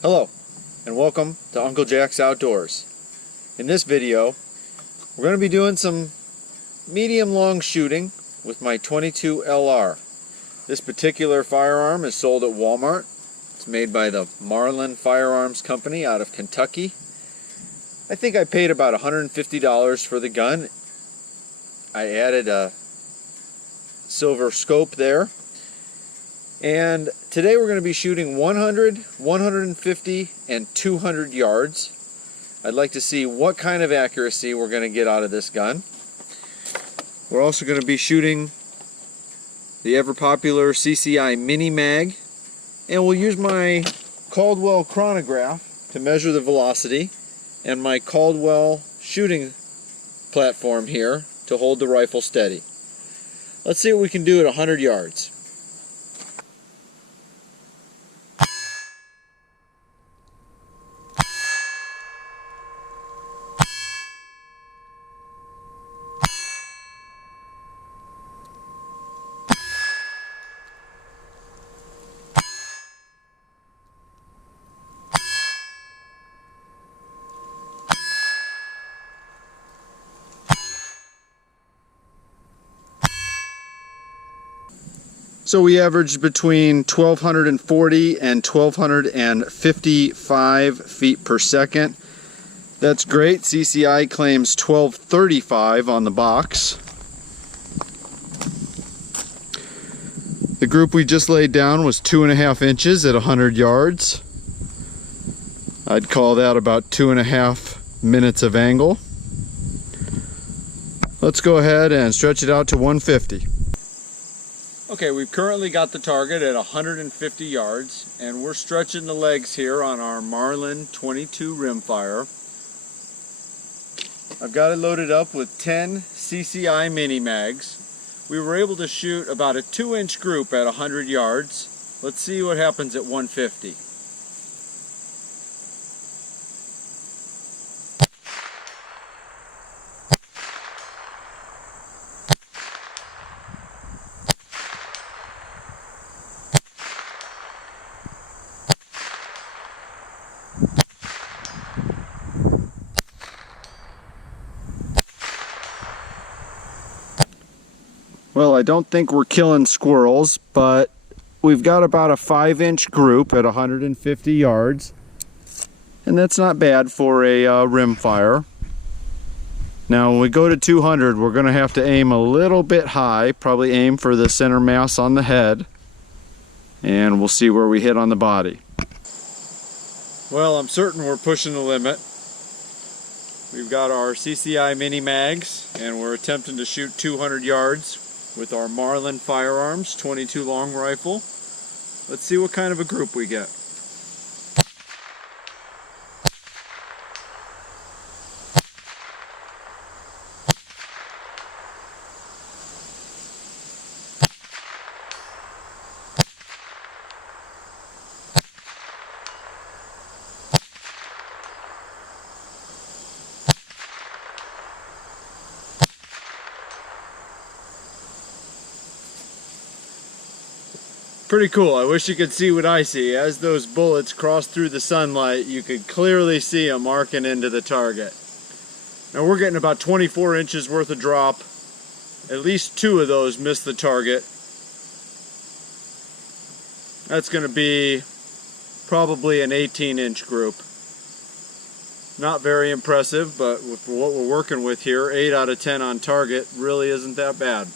Hello, and welcome to Uncle Jack's Outdoors. In this video, we're going to be doing some medium-long shooting with my .22 LR. This particular firearm is sold at Walmart. It's made by the Marlin Firearms company out of Kentucky. I think I paid about $150 for the gun. I added a silver scope there. And today we're going to be shooting 100, 150, and 200 yards. I'd like to see what kind of accuracy we're going to get out of this gun. We're also going to be shooting the ever-popular CCI Mini Mag, and we'll use my Caldwell chronograph to measure the velocity and my Caldwell shooting platform here to hold the rifle steady. Let's see what we can do at 100 yards. So we averaged between 1,240 and 1,255 feet per second. That's great. CCI claims 1,235 on the box. The group we just laid down was 2.5 inches at 100 yards. I'd call that about 2.5 minutes of angle. Let's go ahead and stretch it out to 150. Okay, we've currently got the target at 150 yards, and we're stretching the legs here on our Marlin 22 rimfire. I've got it loaded up with 10 CCI Mini Mags. We were able to shoot about a 2-inch group at 100 yards. Let's see what happens at 150. Well, I don't think we're killing squirrels, but we've got about a 5-inch group at 150 yards, and that's not bad for a rimfire. Now when we go to 200, we're going to have to aim a little bit high, probably aim for the center mass on the head, and we'll see where we hit on the body. Well, I'm certain we're pushing the limit. We've got our CCI Mini Mags, and we're attempting to shoot 200 yards with our Marlin Firearms 22 long rifle. Let's see what kind of a group we get. Pretty cool. I wish you could see what I see. As those bullets cross through the sunlight, you could clearly see them marking into the target. Now we're getting about 24 inches worth of drop. At least 2 of those missed the target. That's going to be probably an 18-inch group. Not very impressive, but for what we're working with here, 8 out of 10 on target really isn't that bad.